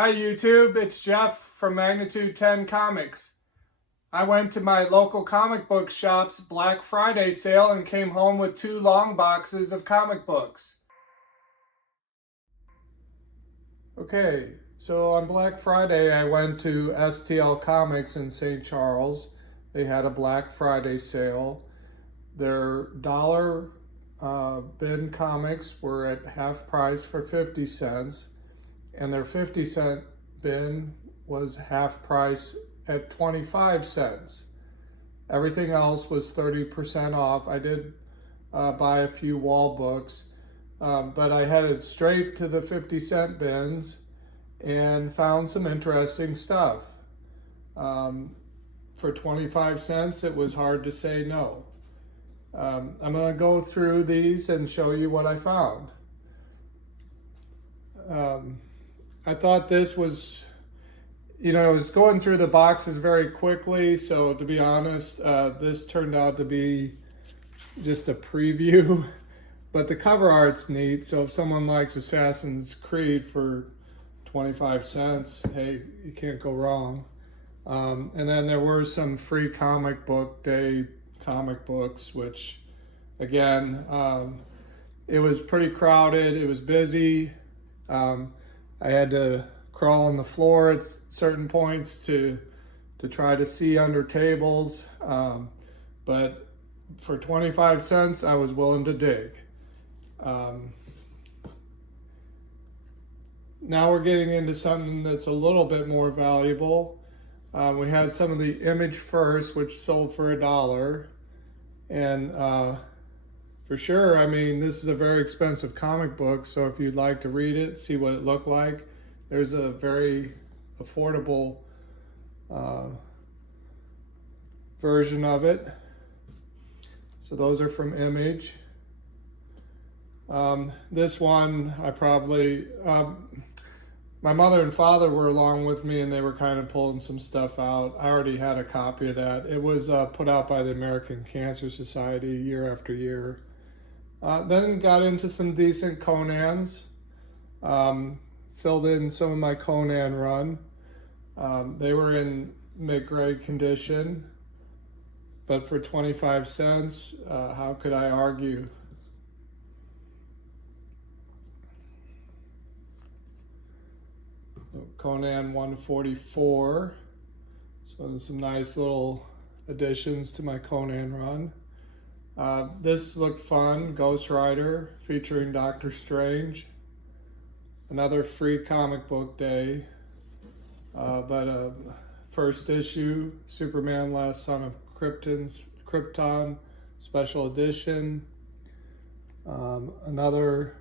Hi YouTube, it's Jeff from Magnitude 10 Comics. I went to my local comic book shop's Black Friday sale and came home with 2 long boxes of comic books. Okay, so on Black Friday I went to STL Comics in St. Charles. They had a Black Friday sale. Their dollar bin comics were at half price for 50 cents. And their 50-cent bin was half price at 25 cents. Everything else was 30% off. I did buy a few wall books, but I headed straight to the 50-cent bins and found some interesting stuff. For 25 cents, it was hard to say no. I'm going to go through these and show you what I found. I thought this was, I was going through the boxes very quickly, so to be honest, this turned out to be just a preview, but the cover art's neat, so if someone likes Assassin's Creed for 25 cents, hey, you can't go wrong. And then there were some free comic book day comic books, which, again, it was pretty crowded, it was busy. I had to crawl on the floor at certain points to try to see under tables, but for 25 cents, I was willing to dig. Now we're getting into something that's a little bit more valuable. We had some of the Image First, which sold for $1, and for sure, I mean, this is a very expensive comic book, so if you'd like to read it, see what it looked like, there's a very affordable version of it. So those are from Image. This one, I probably, my mother and father were along with me and they were kind of pulling some stuff out. I already had a copy of that. It was put out by the American Cancer Society year after year. Then got into some decent Conans, filled in some of my Conan run. They were in mid-grade condition, but for 25 cents, how could I argue? Conan 144, so there's some nice little additions to my Conan run. This looked fun, Ghost Rider featuring Doctor Strange. Another free comic book day, but first issue, Superman Last Son of Krypton, special edition. Another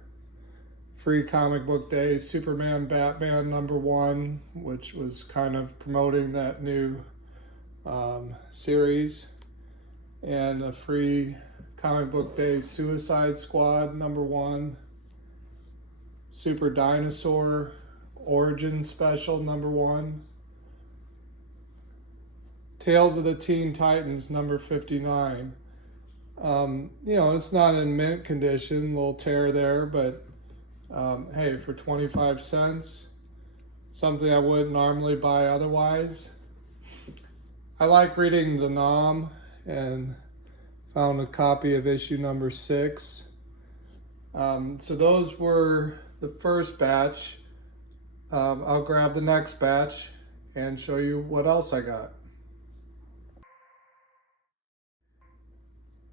free comic book day, Superman Batman #1, which was kind of promoting that new series. And a free comic book day, Suicide Squad #1, Super Dinosaur Origin Special #1, Tales of the Teen Titans #59. It's not in mint condition, little tear there, but hey, for 25 cents, something I wouldn't normally buy otherwise. I like reading the Nom and found a copy of issue #6. So those were the first batch. I'll grab the next batch and show you what else I got.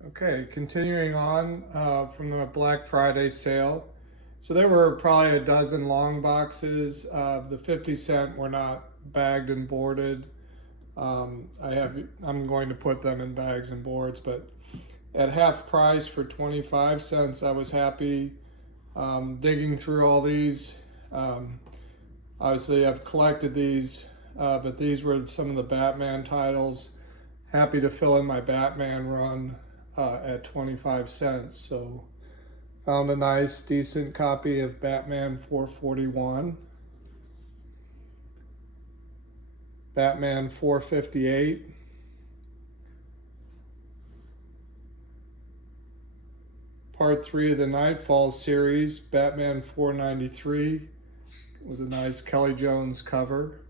Okay, continuing on from the Black Friday sale. So there were probably a dozen long boxes. The 50 cent were not bagged and boarded. I'm going to put them in bags and boards, but at half price for 25 cents, I was happy. Digging through all these. Obviously I've collected these, but these were some of the Batman titles. Happy to fill in my Batman run at 25 cents. So found a nice, decent copy of Batman 441. Batman 458. Part 3 of the Nightfall series, Batman 493. with a nice Kelly Jones cover.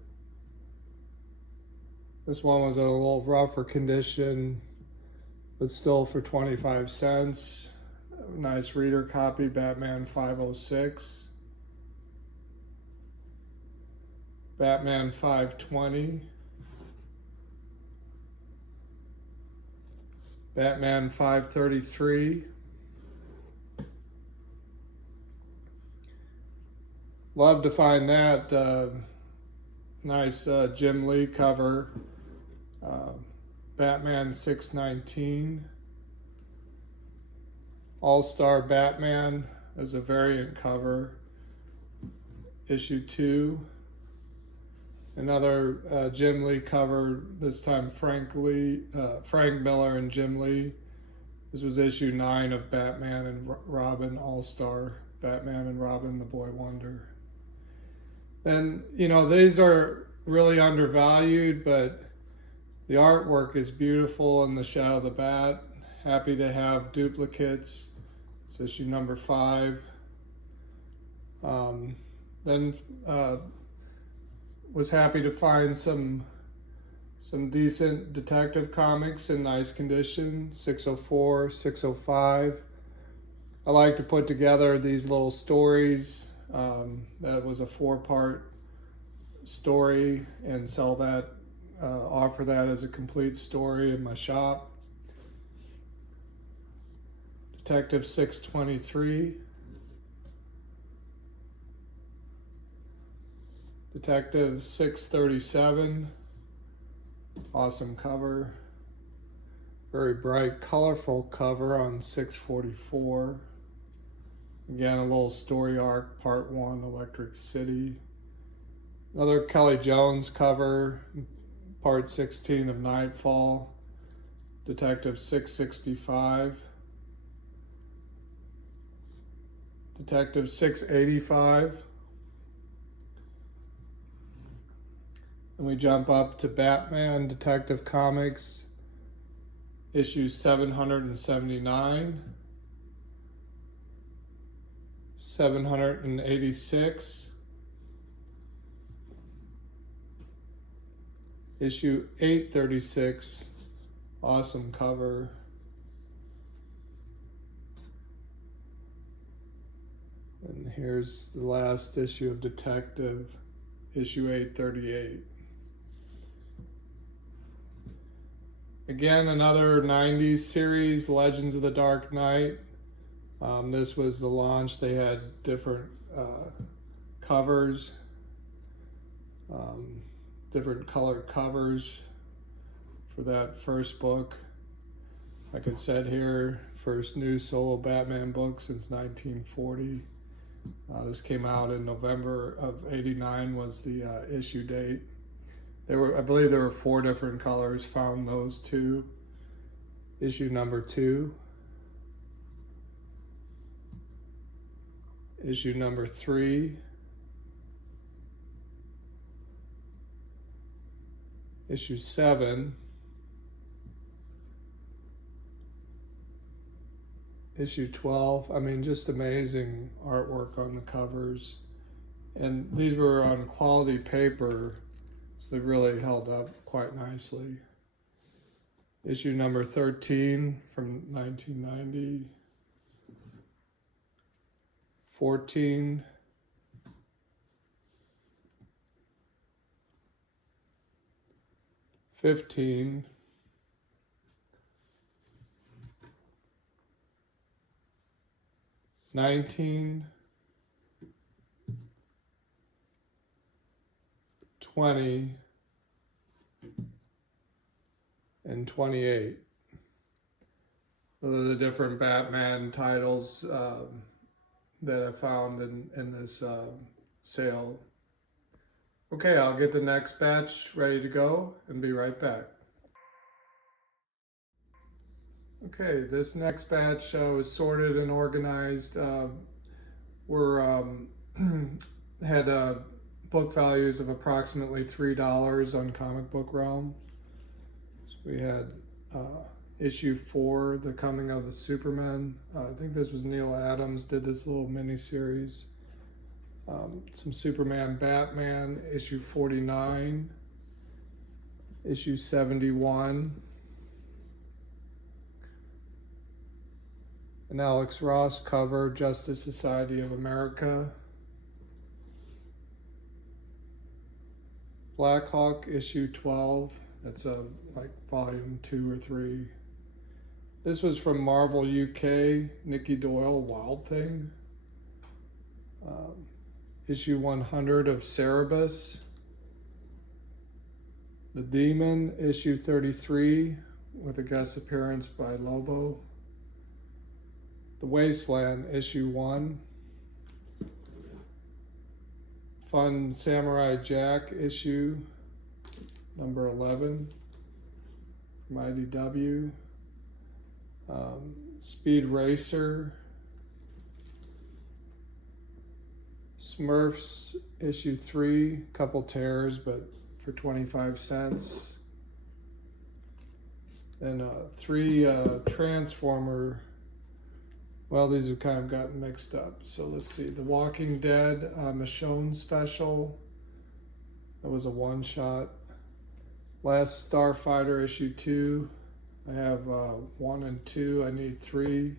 This one was a little rougher condition, but still for 25 cents. Nice reader copy, Batman 506. Batman 520. Batman 533. Love to find that. Nice Jim Lee cover. Batman 619. All-Star Batman as a variant cover. Issue 2. Another Jim Lee cover, this time Frank Miller and Jim Lee. This was issue 9 of Batman and Robin All-Star. Batman and Robin, the Boy Wonder. And, you know, these are really undervalued, but the artwork is beautiful in the Shadow of the Bat. Happy to have duplicates. It's issue number 5. Then was happy to find some decent detective comics in nice condition. 604, 605. I like to put together these little stories. That was a 4-part story and sell that, offer that as a complete story in my shop. Detective 623. Detective 637. Awesome cover. Very bright, colorful cover on 644. Again, a little story arc, part 1, Electric City. Another Kelly Jones cover, part 16 of Nightfall. Detective 665. Detective 685. And we jump up to Batman Detective Comics, issue 779, 786, issue 836, awesome cover. And here's the last issue of Detective, issue 838. Again, another 90s series, Legends of the Dark Knight. This was the launch. They had different covers, different colored covers for that first book. Like I said here, first new solo Batman book since 1940. This came out in November of '89 was the issue date. I believe there were 4 different colors, found those 2. Issue number 2. Issue number 3. Issue 7. Issue 12. I mean, just amazing artwork on the covers. And these were on quality paper, so they really held up quite nicely. Issue number 13 from 1990. 14. 15. 19. 20. And 28. Those are the different Batman titles that I found in this sale. Okay, I'll get the next batch ready to go and be right back. Okay, this next batch was sorted and organized. Had book values of approximately $3 on Comic Book Realm. So we had issue 4, The Coming of the Superman. I think this was Neil Adams did this little mini series. Some Superman, Batman, issue 49, issue 71. An Alex Ross cover, Justice Society of America. Black Hawk, issue 12. That's like volume 2 or 3. This was from Marvel UK, Nikki Doyle, Wild Thing. Issue 100 of Cerebus. The Demon, issue 33, with a guest appearance by Lobo. The Wasteland, issue 1. Fun Samurai Jack, issue number 11 from IDW. Speed Racer. Smurfs, issue 3, couple tears, but for 25 cents. And 3 Transformer. Well, these have kind of gotten mixed up. So let's see. The Walking Dead Michonne special. That was a one-shot. Last Starfighter, issue 2. I have 1 and 2. I need 3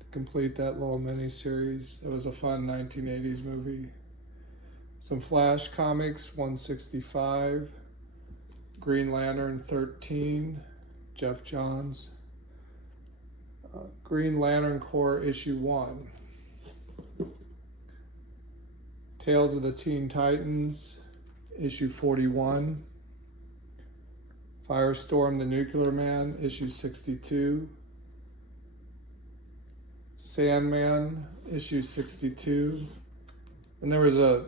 to complete that little mini-series. It was a fun 1980s movie. Some Flash comics, 165. Green Lantern 13, Jeff Johns. Green Lantern Corps issue 1. Tales of the Teen Titans issue 41. Firestorm the Nuclear Man issue 62. Sandman issue 62. And there was a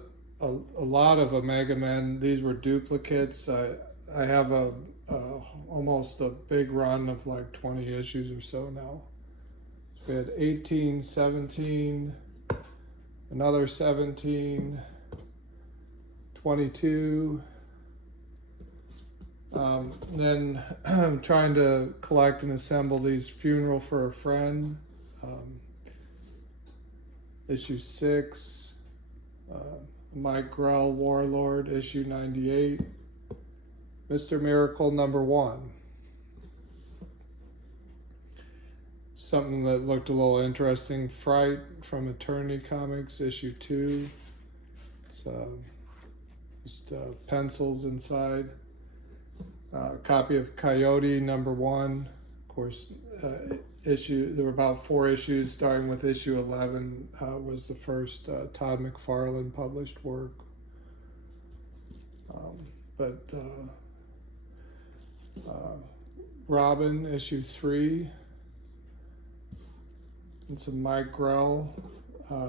lot of Omega Men. These were duplicates. I have almost a big run of like 20 issues or so now. So we had 18, 17, another 17, 22. Then I'm trying to collect and assemble these Funeral for a Friend, issue 6, Mike Grell Warlord, issue 98, Mr. Miracle number 1. Something that looked a little interesting, Fright from Eternity Comics, issue 2. It's just pencils inside. Copy of Coyote number 1. Of course, there were about 4 issues, starting with issue 11 was the first Todd McFarlane published work. Robin issue 3, and some Mike Grell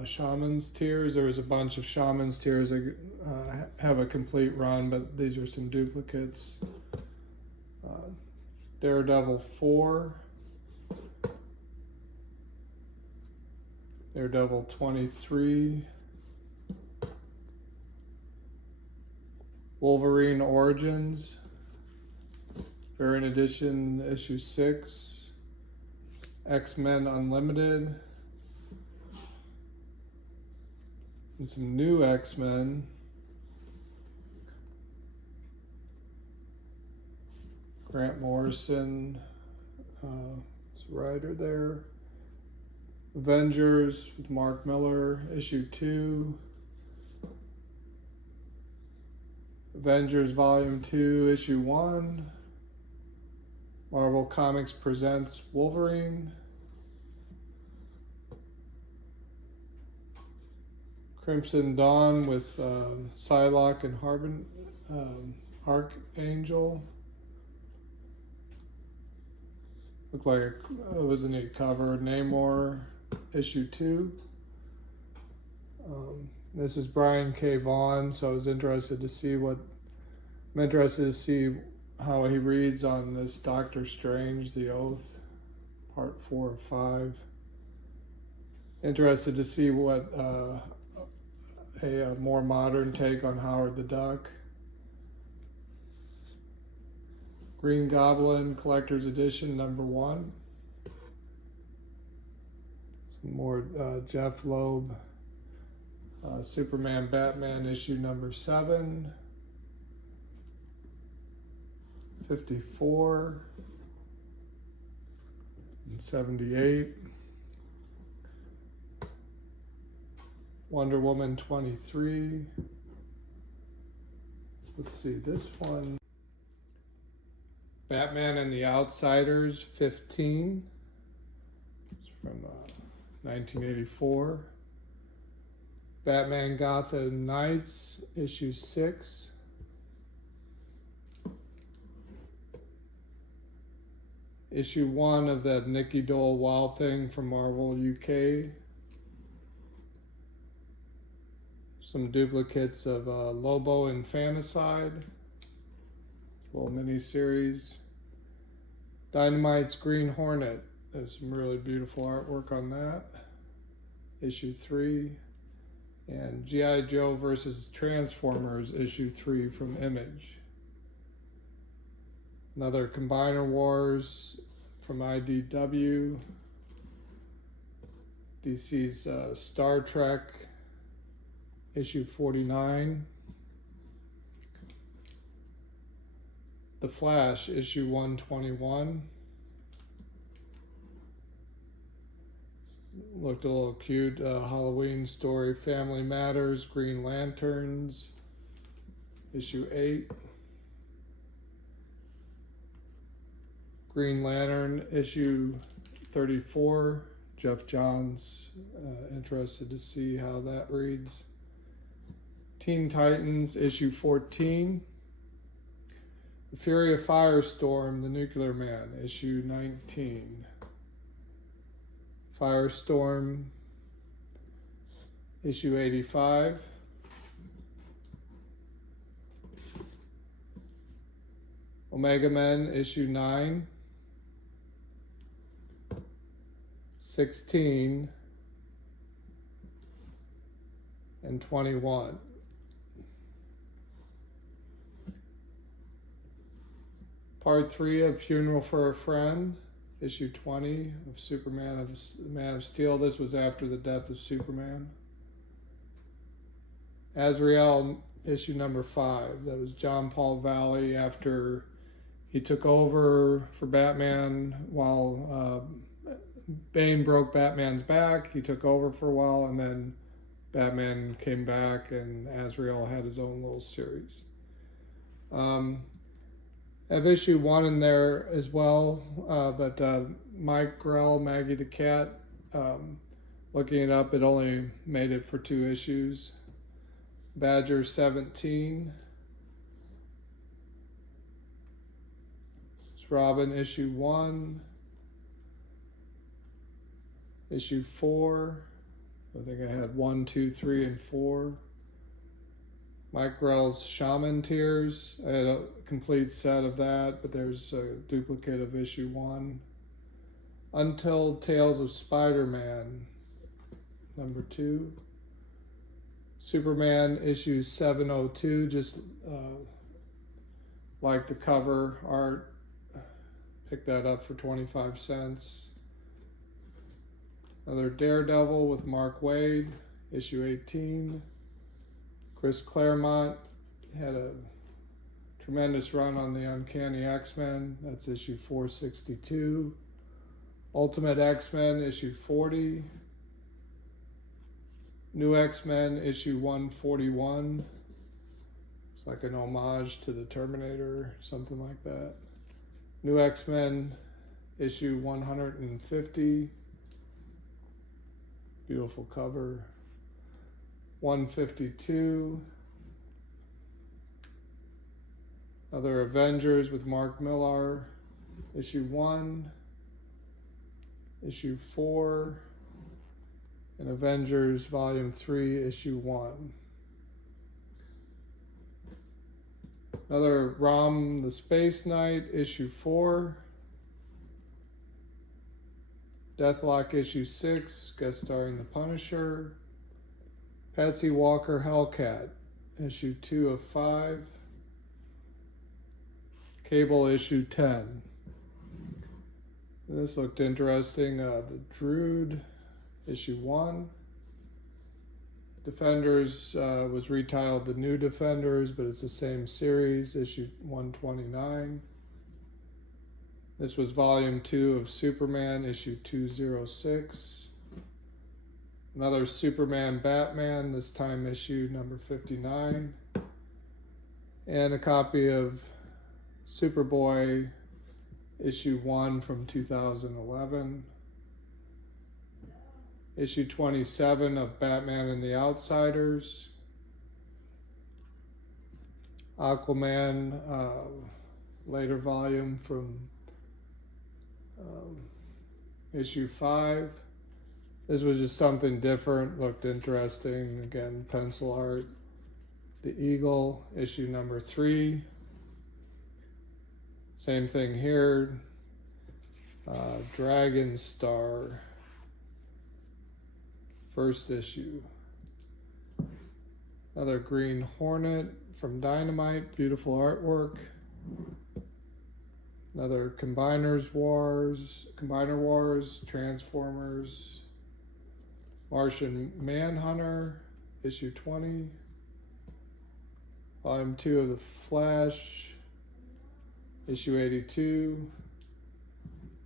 Shaman's Tears. There was a bunch of Shaman's Tears that have a complete run, but these are some duplicates. Daredevil 4, Daredevil 23, Wolverine Origins, Variant Edition issue 6, X-Men Unlimited, and some new X-Men. Grant Morrison, is a writer there. Avengers with Mark Miller, issue 2. Avengers volume 2, issue 1. Marvel Comics presents Wolverine. Crimson Dawn with Psylocke and Archangel. Looked like it was a neat cover. Namor, issue 2. This is Brian K. Vaughan, so I was interested to see how he reads on this Doctor Strange, The Oath, part 4 of 5. Interested to see what a more modern take on Howard the Duck. Green Goblin Collector's Edition number 1. Some more Jeff Loeb Superman Batman issue number 7, 54, and 78. Wonder Woman 23. Let's see, this one. Batman and the Outsiders 15. It's from 1984. Batman Gotham Knights issue 6. Issue 1 of that Nikki Dole Wild Thing from Marvel UK. Some duplicates of Lobo Infanticide. It's a little mini-series. Dynamite's Green Hornet. There's some really beautiful artwork on that. Issue 3. And G.I. Joe versus Transformers issue 3 from Image. Another Combiner Wars from IDW. DC's Star Trek issue 49. The Flash issue 121. Looked a little cute. Halloween story, Family Matters, Green Lanterns issue 8. Green Lantern issue 34. Jeff Johns, interested to see how that reads. Teen Titans issue 14. The Fury of Firestorm, The Nuclear Man issue 19. Firestorm issue 85. Omega Men issue 9. 16 and 21. Part 3 of Funeral for a Friend, issue 20 of Superman of Man of Steel. This was after the death of Superman. Azrael, issue number 5. That was John Paul Valley after he took over for Batman while Bane broke Batman's back. He took over for a while, and then Batman came back, and Azrael had his own little series. I have issue 1 in there as well, but Mike Grell, Maggie the Cat, looking it up, it only made it for 2 issues. Badger 17. It's Robin issue 1. Issue 4. I think I had 1, 2, 3, and 4. Mike Grell's Shaman Tears. I had a complete set of that, but there's a duplicate of issue 1. Untold Tales of Spider-Man, number 2. Superman issue 702, just like the cover art. Picked that up for 25 cents. Another Daredevil with Mark Waid, issue 18. Chris Claremont had a tremendous run on the Uncanny X-Men. That's issue 462. Ultimate X-Men, issue 40. New X-Men, issue 141. It's like an homage to the Terminator, something like that. New X-Men, issue 150. Beautiful cover. 152. Other Avengers with Mark Millar, issue 1, issue 4, and Avengers volume 3, issue 1. Another Rom the Space Knight, issue 4. Deathlock issue 6, guest starring the Punisher. Patsy Walker Hellcat, issue 2 of 5. Cable issue 10. This looked interesting. The Druid, issue 1. Defenders was retitled The New Defenders, but it's the same series, issue 129. This was volume 2 of Superman, issue 206. Another Superman Batman, this time issue number 59. And a copy of Superboy, issue 1 from 2011. Issue 27 of Batman and the Outsiders. Aquaman, later volume from issue 5. This was just something different, looked interesting. Again, pencil art. The Eagle, issue number 3. Same thing here. Dragon Star, first issue. Another Green Hornet from Dynamite, beautiful artwork. Another Combiner Wars, Transformers, Martian Manhunter, issue 20. Volume 2 of The Flash, issue 82.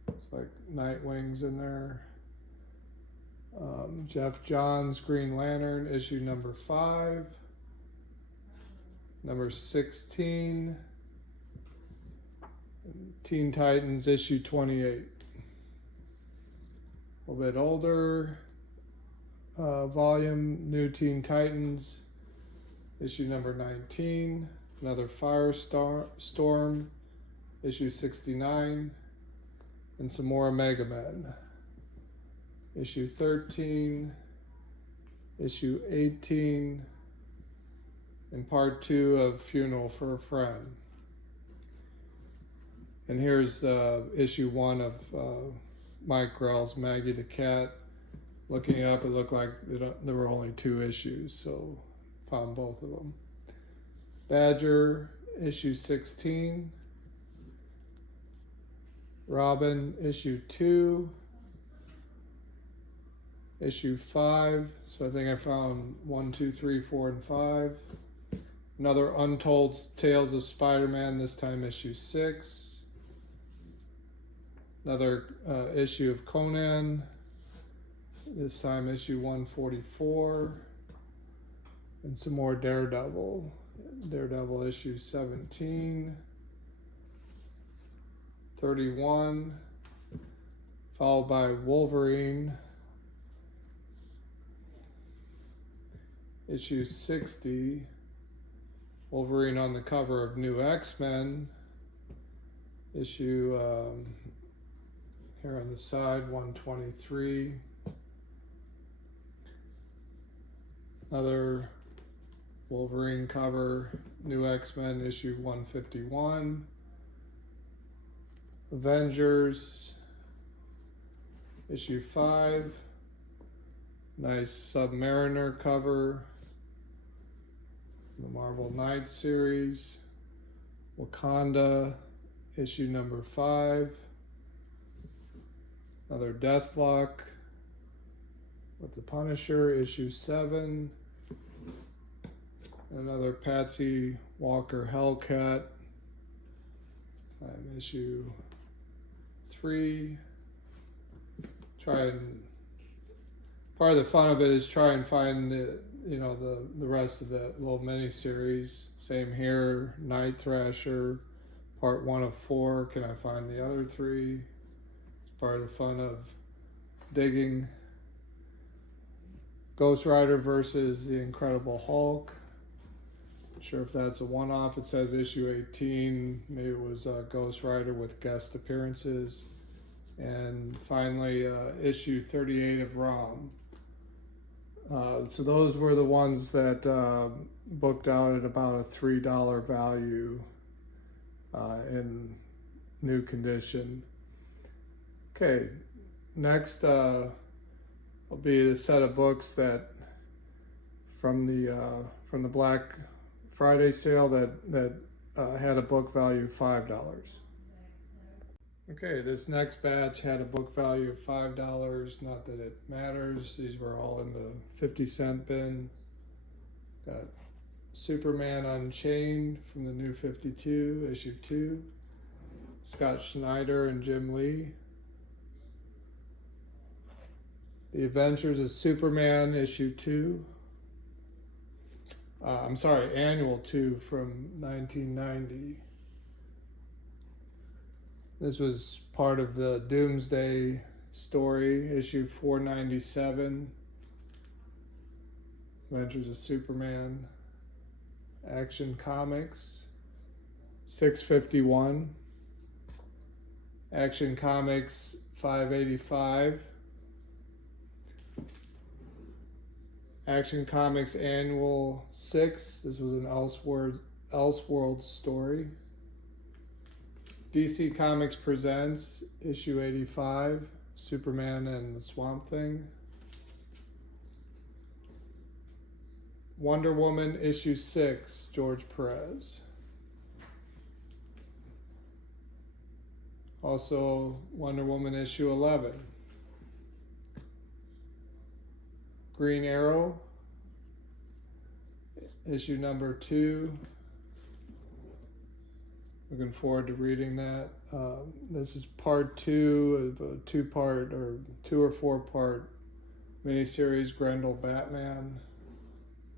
It's like Nightwing's in there. Jeff Johns, Green Lantern, issue number 5. Number 16. Teen Titans, issue 28. A little bit older volume, New Teen Titans, issue number 19. Another Firestorm, issue 69. And some more Mega Men. Issue 13, issue 18, and part 2 of Funeral for a Friend. And here's issue 1 of Mike Grell's Maggie the Cat. Looking up, it looked like there were only 2 issues, so found both of them. Badger, issue 16. Robin, issue 2. Issue 5, so I think I found 1, 2, 3, 4, and 5. Another Untold Tales of Spider-Man, this time issue 6. Another issue of Conan, this time issue 144. And some more Daredevil. Daredevil issue 17. 31. Followed by Wolverine, issue 60, Wolverine on the cover of New X-Men, issue here on the side, 123. Another Wolverine cover, New X-Men, issue 151. Avengers, issue 5. Nice Submariner cover. The Marvel Knights series. Wakanda, issue number 5. Another Deathlock with the Punisher, issue 7. Another Patsy Walker Hellcat, issue 3. Part of the fun of it is try and find the rest of the little mini series. Same here, Night Thrasher, part 1 of 4. Can I find the other 3? It's part of the fun of digging. Ghost Rider versus the Incredible Hulk. Not sure if that's a one-off. It says issue 18. Maybe it was Ghost Rider with guest appearances. And finally, issue 38 of ROM. So those were the ones that booked out at about a $3 value in new condition. Okay, next will be a set of books that from the Black Friday sale that had a book value of $5. Okay, this next batch had a book value of $5. Not that it matters. These were all in the 50-cent bin. Got Superman Unchained from the New 52, issue 2. Scott Snyder and Jim Lee. The Adventures of Superman, issue 2. Annual 2 from 1990. This was part of the Doomsday story, issue 497. Adventures of Superman. Action Comics, 651. Action Comics, 585. Action Comics Annual 6. This was an Elseworld story. DC Comics Presents, issue 85. Superman and the Swamp Thing. Wonder Woman, issue 6. George Perez. Also, Wonder Woman, issue 11. Green Arrow, issue number 2. Looking forward to reading that. This is part 2 of a 2-part or 2 or 4-part miniseries, Grendel Batman.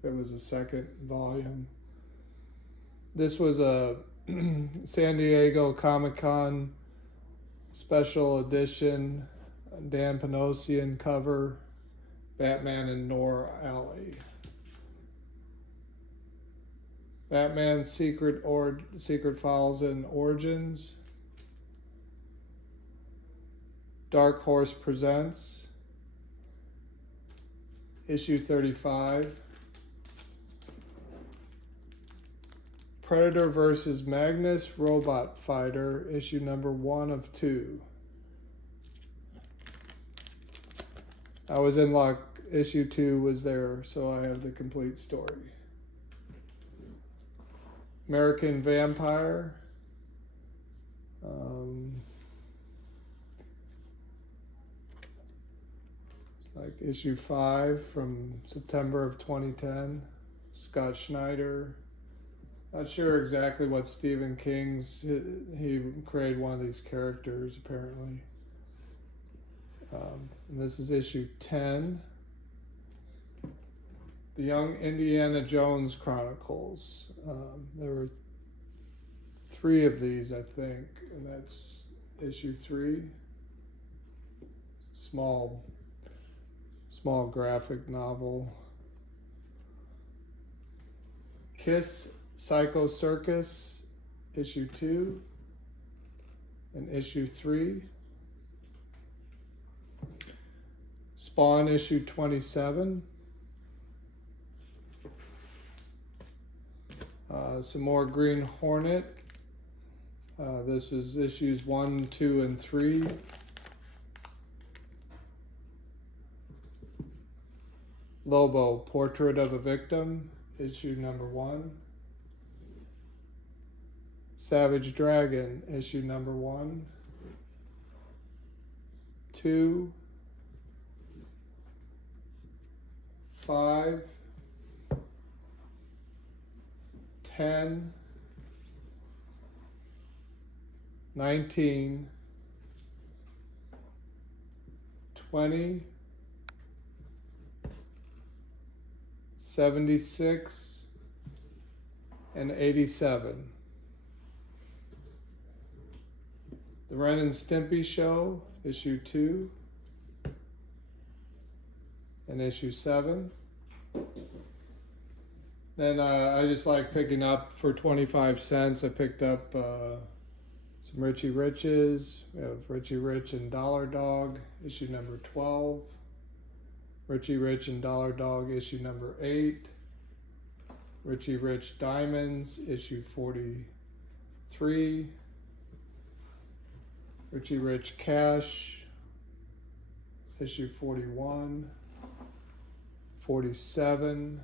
It was a second volume. This was a San Diego Comic-Con special edition, Dan Panosian cover, Batman and Nor Alley. Batman Secret Files and Origins. Dark Horse Presents, issue 35. Predator vs. Magnus Robot Fighter, issue number 1 of 2. I was in luck. Issue 2 was there, so I have the complete story. American Vampire. It's like issue 5 from September of 2010. Scott Snyder. Not sure exactly what Stephen King's. He created one of these characters, apparently. And this is issue 10. The Young Indiana Jones Chronicles. There were 3 of these, I think, and that's issue 3. Small graphic novel. Kiss Psycho Circus, issue 2 and issue 3. Spawn, issue 27. Some more Green Hornet. This is issues 1, 2, and 3. Lobo, Portrait of a Victim, issue number 1. Savage Dragon, issue number 1, 2, 5, 10, 19, 20, 76, and 87. The Ren and Stimpy Show, issue 2 and issue 7. Then I just like picking up for 25 cents. I picked up some Richie Riches. We have Richie Rich and Dollar Dog, issue number 12. Richie Rich and Dollar Dog, issue number 8. Richie Rich Diamonds, issue 43. Richie Rich Cash, issue 41, 47.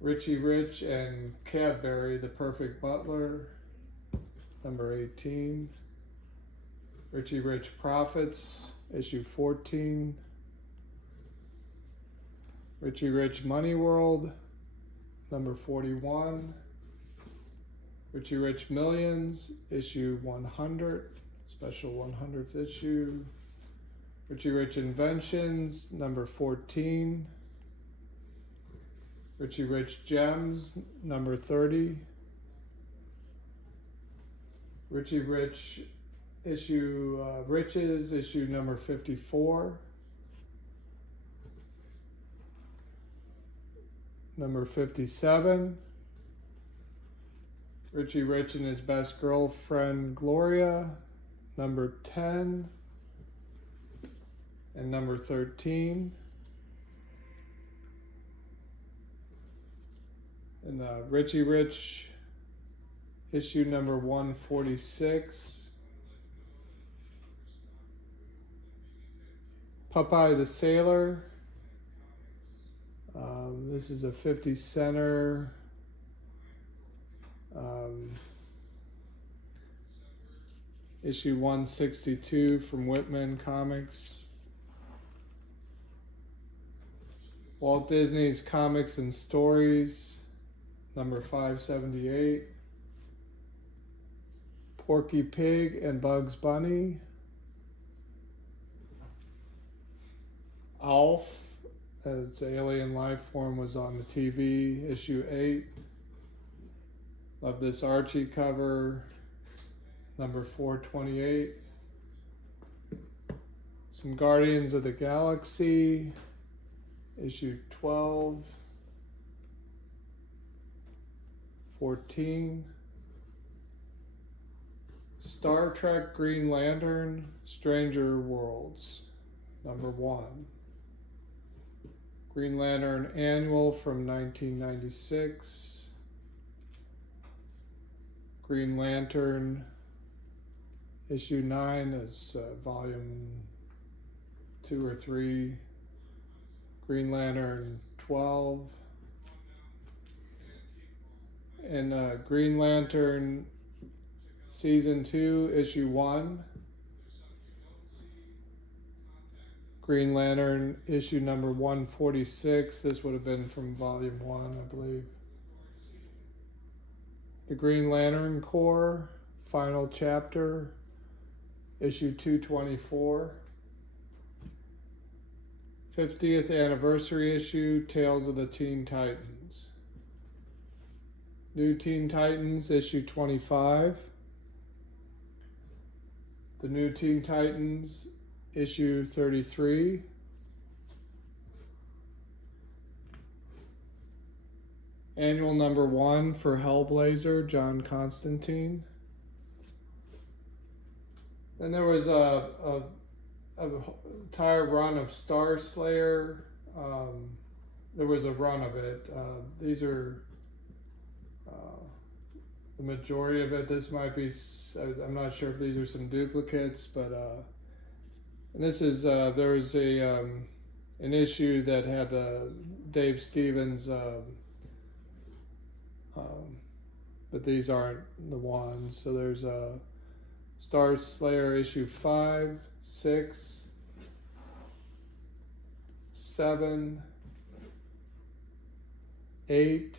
Richie Rich and Cadbury, The Perfect Butler, number 18. Richie Rich Profits, issue 14. Richie Rich Money World, number 41. Richie Rich Millions, issue 100, special 100th issue. Richie Rich Inventions, number 14. Richie Rich Gems, number 30. Richie Rich Riches, issue number 54. Number 57. Richie Rich and His Best Girlfriend Gloria, number 10. And number 13. And Richie Rich, issue number 146. Popeye the Sailor. This is a 50 center. Issue 162 from Whitman Comics. Walt Disney's Comics and Stories, number 578. Porky Pig and Bugs Bunny. Alf, as alien life form, was on the TV, issue 8. Love this Archie cover, number 428. Some Guardians of the Galaxy, issue 12. 14. Star Trek Green Lantern, Stranger Worlds, number 1. Green Lantern Annual from 1996. Green Lantern issue 9 is volume 2 or 3. Green Lantern 12. And Green Lantern season 2 issue 1. Green Lantern issue number 146. This would have been from volume 1, I believe. The Green Lantern Corps, final chapter, issue 224. 50th anniversary issue, Tales of the Teen Titans. New Teen Titans, issue 25. The New Teen Titans, issue 33. Annual number 1 for Hellblazer, John Constantine. Then there was a entire run of Star Slayer. There was a run of it. These are the majority of it. This might be, I'm not sure if these are some duplicates, but and this is, there was an issue that had Dave Stevens, but these aren't the ones. So there's Star Slayer issue 5, 6, 7, 8,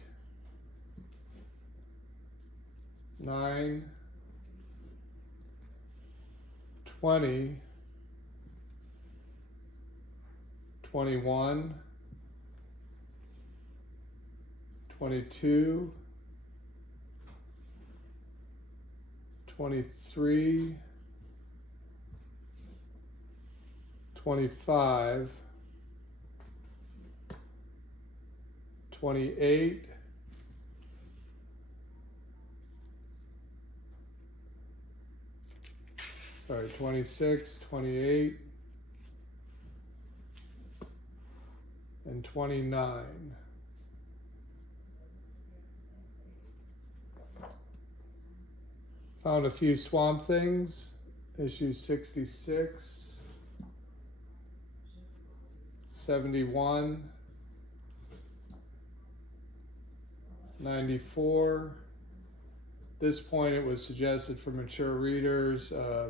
9, 20, 21, 22, 23, 25, 28, 26, 28, and 29. Found a few Swamp Things, issue 66, 71, 94. At this point it was suggested for mature readers. I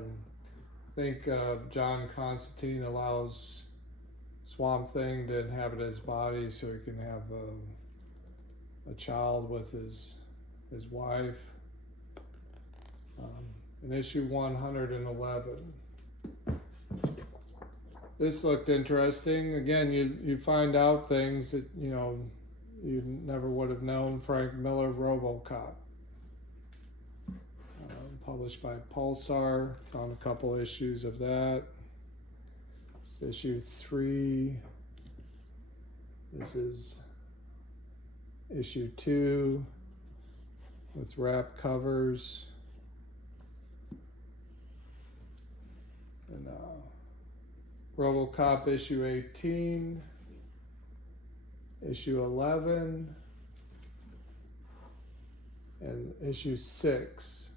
think John Constantine allows Swamp Thing to inhabit his body so he can have a child with his wife. In issue 111. This looked interesting. Again, you find out things that, you know, you never would have known. Frank Miller, RoboCop. Published by Pulsar. Found a couple issues of that. It's issue 3. This is issue 2 with wrap covers. And RoboCop issue 18, issue 11, and issue 6.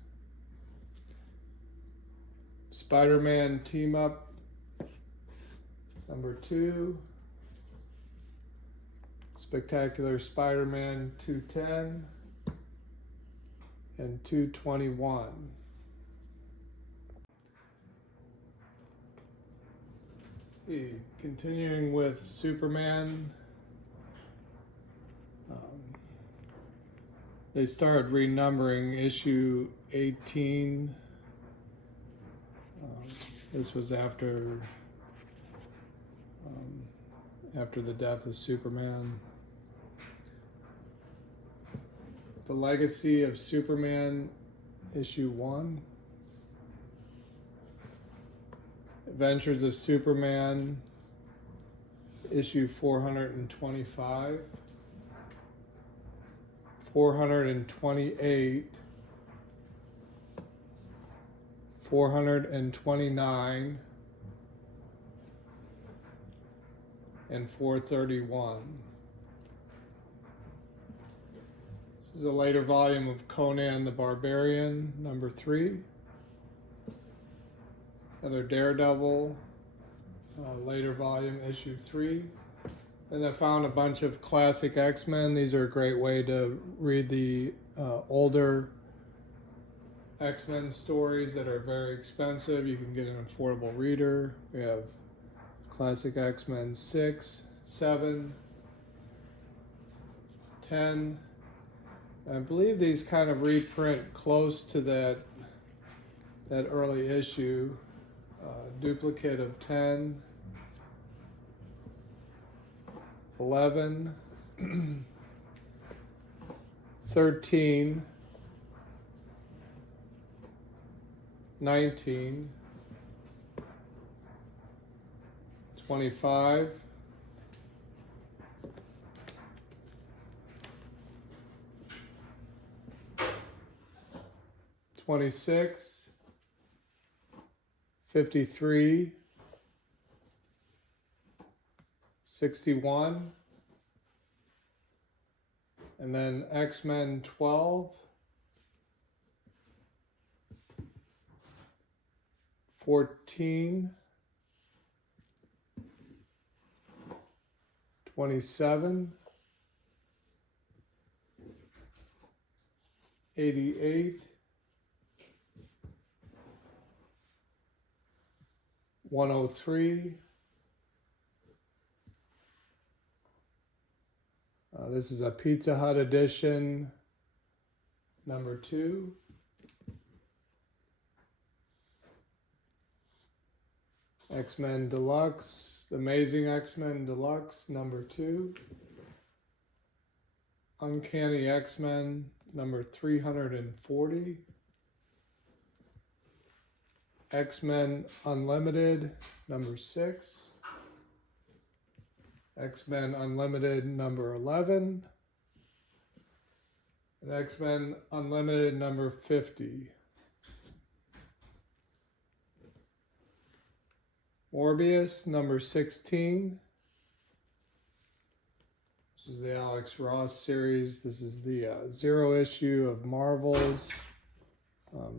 Spider-Man Team Up number 2. Spectacular Spider-Man 210 and 221. Continuing with Superman, they started renumbering issue 18. This was after the death of Superman. The Legacy of Superman, issue 1. Adventures of Superman, issue 425, 428, 429, and 431. This is a later volume of Conan the Barbarian, number 3. Another Daredevil, later volume, issue 3. And I found a bunch of classic X-Men. These are a great way to read the older X-Men stories that are very expensive. You can get an affordable reader. We have classic X-Men 6, 7, 10. I believe these kind of reprint close to that early issue. Duplicate of 10, 11, 13, 19, 25, 26, 53, 61, and then X-Men 12, 14, 27, 88, 103. This is a Pizza Hut edition, number 2. X-Men Deluxe, Amazing X-Men Deluxe, number 2. Uncanny X-Men, number 340. X-Men Unlimited, number 6. X-Men Unlimited, number 11. And X-Men Unlimited, number 50. Morbius, number 16. This is the Alex Ross series. This is the 0 issue of Marvels.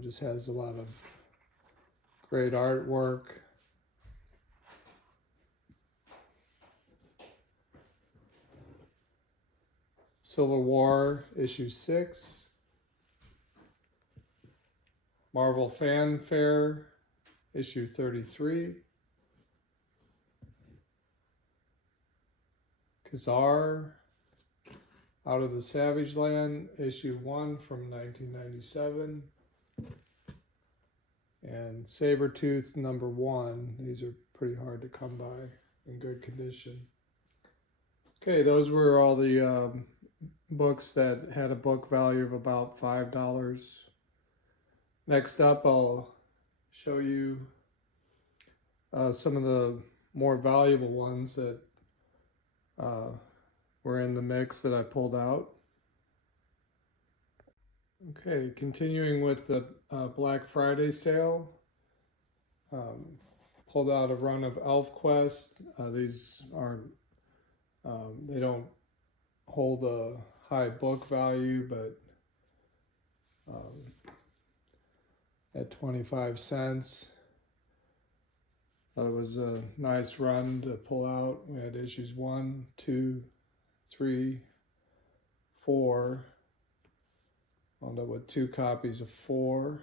Just has a lot of great artwork. Civil War, issue 6. Marvel Fanfare, issue 33. Kazar, Out of the Savage Land, issue 1 from 1997. And Sabretooth number 1. These are pretty hard to come by in good condition. Okay, those were all the books that had a book value of about $5. Next up, I'll show you some of the more valuable ones that were in the mix that I pulled out. Okay, continuing with the Black Friday sale. Pulled out a run of ElfQuest. These aren't, they don't hold a high book value, but at 25 cents. Thought it was a nice run to pull out. We had issues 1, 2, 3, 4. Wound up with 2 copies of 4.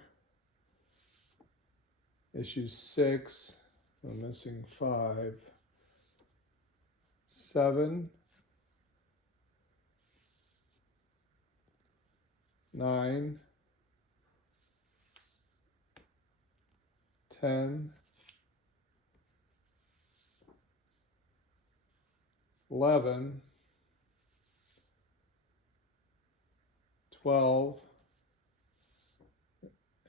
Issue 6. I'm missing 5. 7. 9. 10. 11. 12.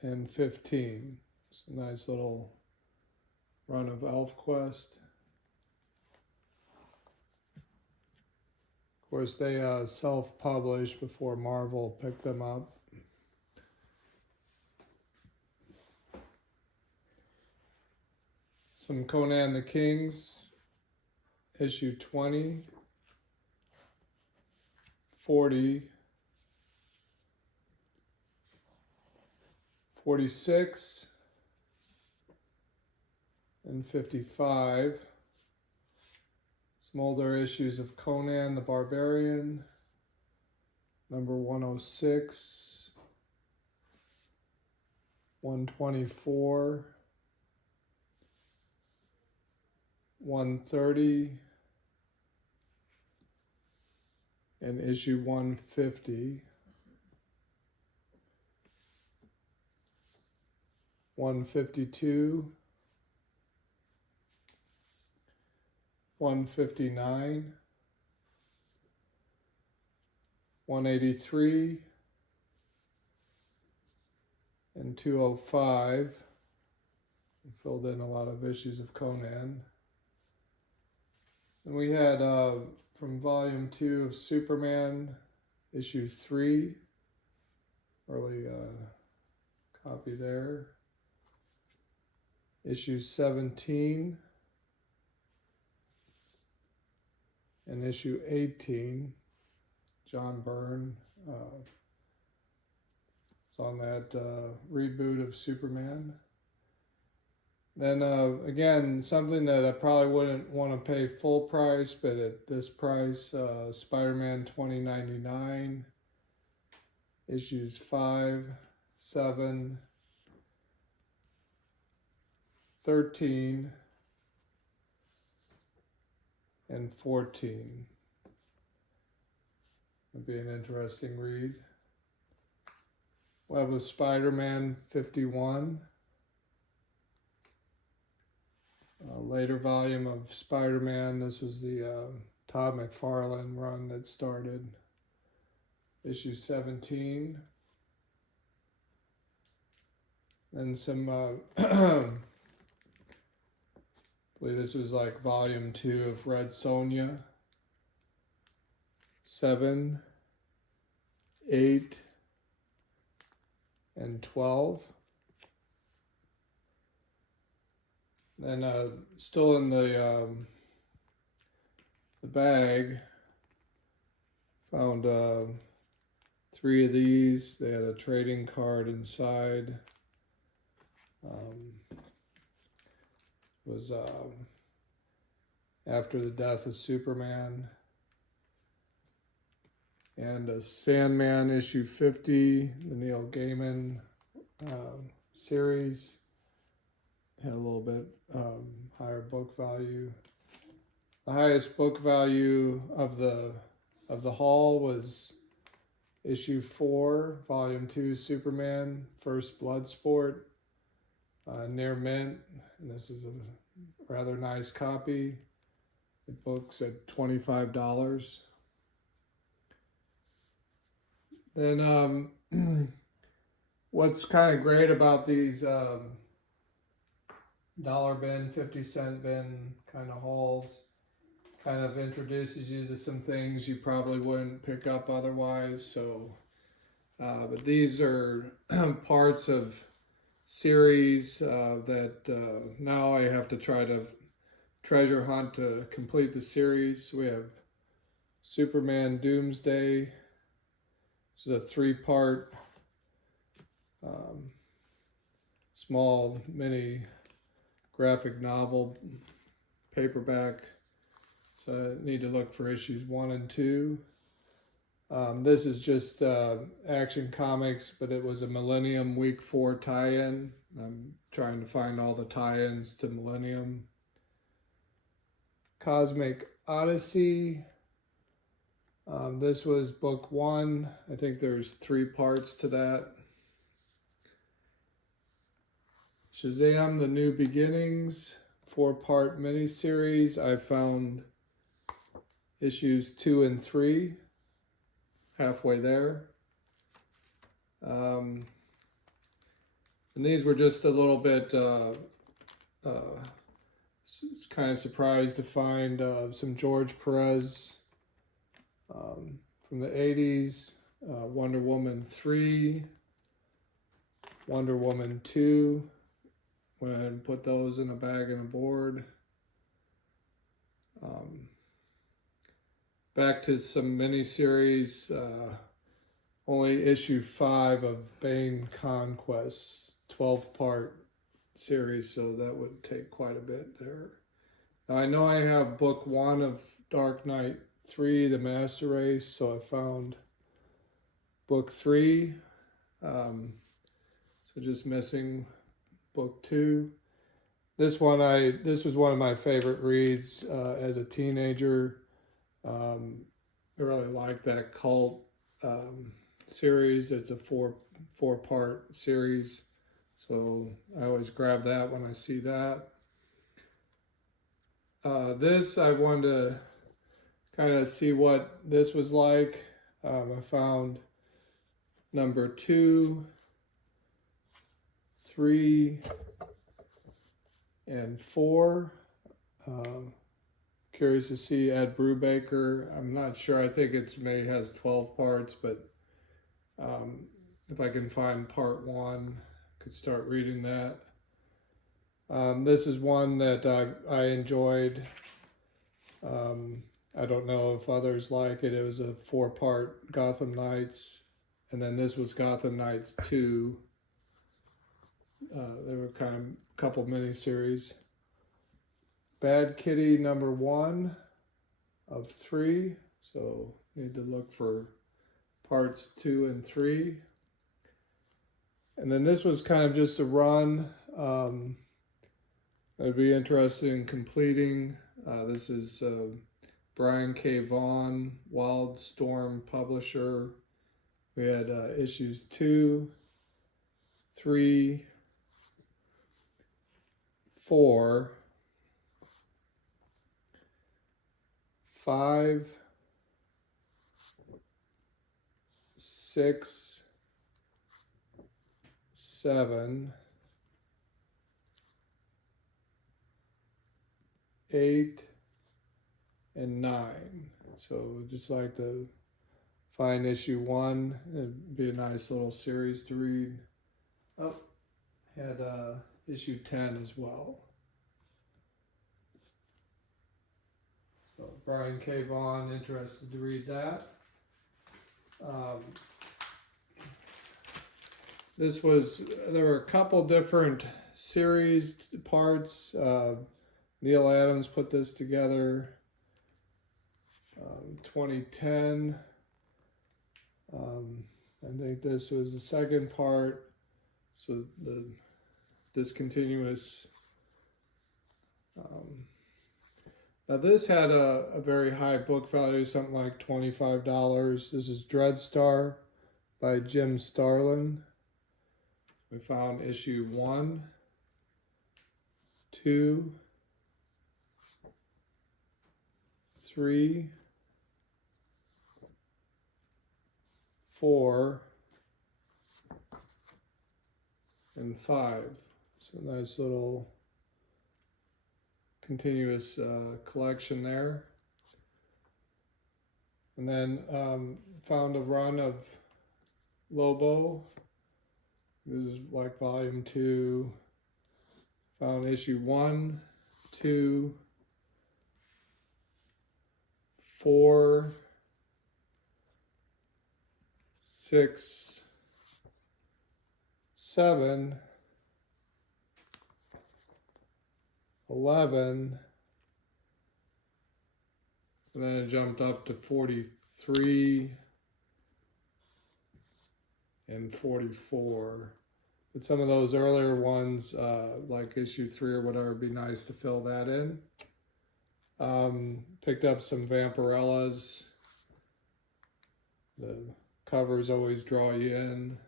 And 15. It's a nice little run of ElfQuest. Of course, they self-published before Marvel picked them up. Some Conan the Kings, issue 20, 40, 46, and 55. Some older issues of Conan the Barbarian, number 106, 124, 130, and issue 150. 152, 159, 183, and 205. We filled in a lot of issues of Conan. And we had from volume 2 of Superman, issue 3, early copy there. Issue 17 and issue 18, John Byrne. It's on that reboot of Superman. Then again, something that I probably wouldn't want to pay full price, but at this price, Spider-Man 2099, issues 5, 7, 13, and 14. It'd be an interesting read. Web of Spider-Man 51. A later volume of Spider-Man. This was the Todd McFarlane run that started. Issue 17. And some, I believe this was like volume 2 of Red Sonja. 7, 8, and 12. Then still in the bag, found 3 of these. They had a trading card inside. Was after the death of Superman. And a Sandman issue 50, the Neil Gaiman series. Had a little bit higher book value. The highest book value of the of the haul was issue 4, volume 2, Superman, First Bloodsport, near mint, and this is a rather nice copy. The book's at $25. Then what's kind of great about these dollar bin, 50-cent bin kind of hauls, kind of introduces you to some things you probably wouldn't pick up otherwise. So, but these are parts of series that now I have to try to treasure hunt to complete the series. We have Superman Doomsday. This is a 3-part small mini graphic novel paperback. So I need to look for issues 1 and 2. This is just Action Comics, but it was a Millennium Week 4 tie-in. I'm trying to find all the tie-ins to Millennium. Cosmic Odyssey. This was book 1. I think there's 3 parts to that. Shazam! The New Beginnings, 4-part miniseries. I found issues 2 and 3, halfway there. And these were just a little bit kind of surprised to find some George Perez from the 80s, Wonder Woman 3, Wonder Woman 2. Went ahead and put those in a bag and a board. Back to some miniseries. Only issue 5 of Bane Conquest, 12-part series, so that would take quite a bit there. Now I know I have book 1 of Dark Knight 3, The Master Race, so I found book 3. So just missing book 2. This was one of my favorite reads as a teenager. I really like that cult series. It's a four-part series, so I always grab that when I see that. This, I wanted to kind of see what this was like. I found number 2, 3, and 4. Curious to see Ed Brubaker. I'm not sure. I think it's maybe has 12 parts, but if I can find part 1, I could start reading that. This is one that I enjoyed. I don't know if others like it. It was a 4-part Gotham Knights, and then this was Gotham Knights 2. They were kind of a couple miniseries. Bad Kitty number 1 of 3, so need to look for parts 2 and 3. And then this was kind of just a run. I'd be interested in completing. This is Brian K. Vaughan, Wildstorm publisher. We had issues 2, 3, 4, 5, 6, 7, 8, and 9. So just like to find issue 1. It'd be a nice little series to read. Oh, had issue 10 as well. So Brian K. Vaughan, interested to read that. There were a couple different series parts. Neil Adams put this together 2010. I think this was the second part. So the discontinuous Now this had a very high book value, something like $25. This is Dreadstar by Jim Starlin. We found issue 1, 2, 3, 4, and 5. So nice little continuous collection there. And then found a run of Lobo. This is like volume 2. Found issue 1, 2, 4, 6, 7, 11, and then it jumped up to 43 and 44. But some of those earlier ones, like issue 3 or whatever, would be nice to fill that in. Picked up some Vampirellas. The covers always draw you in.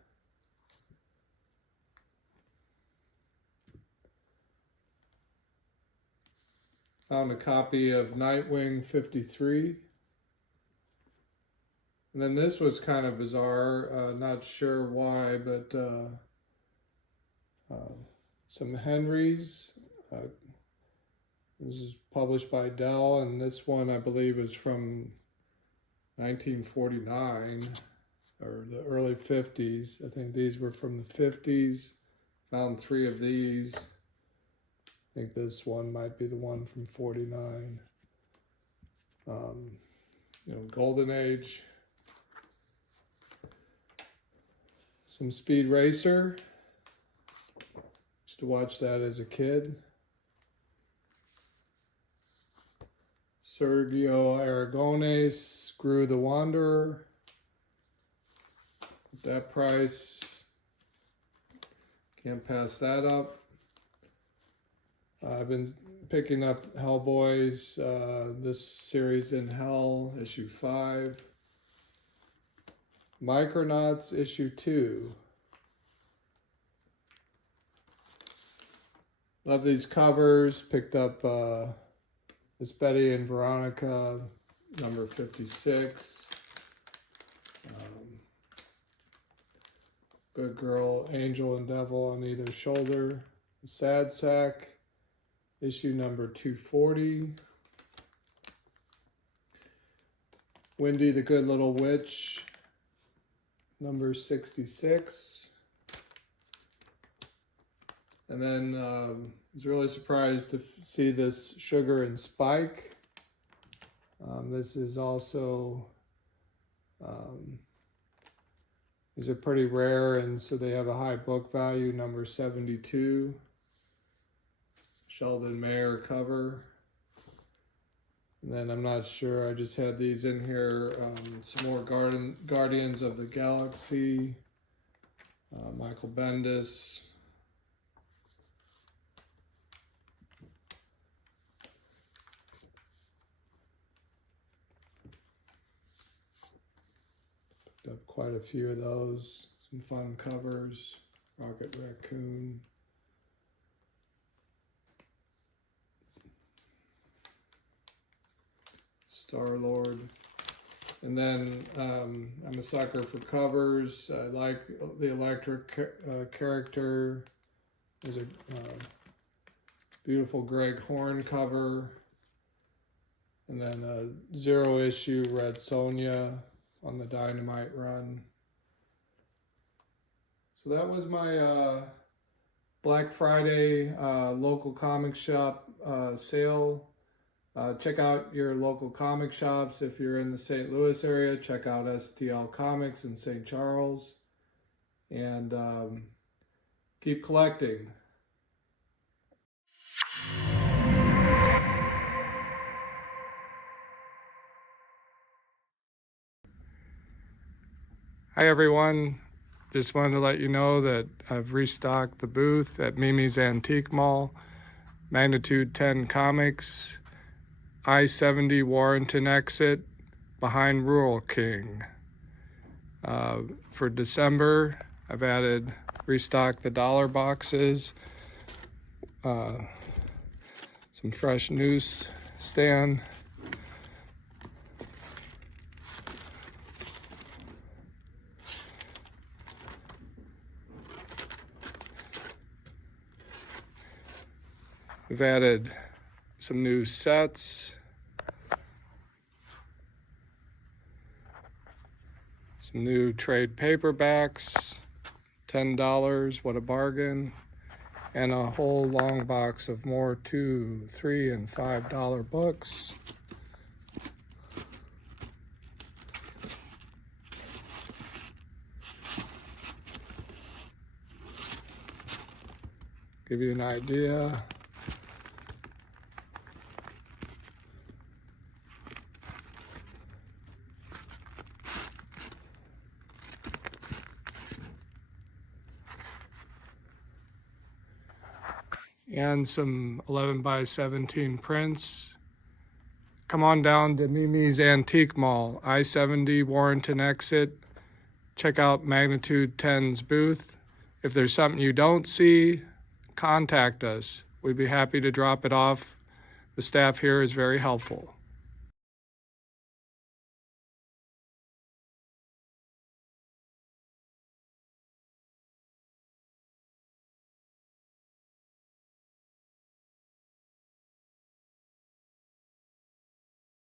Found a copy of Nightwing 53. And then this was kind of bizarre, not sure why, but some Henrys. This is published by Dell, and this one I believe is from 1949 or the early 50s. I think these were from the 50s. Found 3 of these. I think this one might be the one from 49. Golden Age. Some Speed Racer. Used to watch that as a kid. Sergio Aragones, Gru the Wanderer. At that price, can't pass that up. I've been picking up Hellboy's, this series in Hell, issue 5. Micronauts, issue 2. Love these covers. Picked up this Betty and Veronica, number 56. Good Girl, Angel and Devil on either shoulder. Sad Sack, issue number 240. Wendy the Good Little Witch, number 66. And then I was really surprised to see this Sugar and Spike. This is also, these are pretty rare, and so they have a high book value, number 72. Sheldon Mayer cover. And then I'm not sure, I just had these in here. Some more Guardians of the Galaxy. Michael Bendis. Picked up quite a few of those. Some fun covers. Rocket Raccoon. Star-Lord. And then I'm a sucker for covers. I like the Electric character. There's a beautiful Greg Horn cover. And then a 0-issue Red Sonja on the Dynamite run. So that was my Black Friday local comic shop sale. Check out your local comic shops. If you're in the St. Louis area, check out STL Comics in St. Charles. And keep collecting. Hi everyone. Just wanted to let you know that I've restocked the booth at Mimi's Antique Mall. Magnitude 10 Comics. I-70 Warrenton exit behind Rural King. For December, I've restocked the dollar boxes, some fresh newsstand, we've added some new sets, some new trade paperbacks, $10, what a bargain, and a whole long box of more $2, $3, and $5 books. Give you an idea. And some 11 by 17 prints. Come on down to Mimi's Antique Mall, I-70 Warrenton exit. Check out Magnitude 10's booth. If there's something you don't see, contact us. We'd be happy to drop it off. The staff here is very helpful.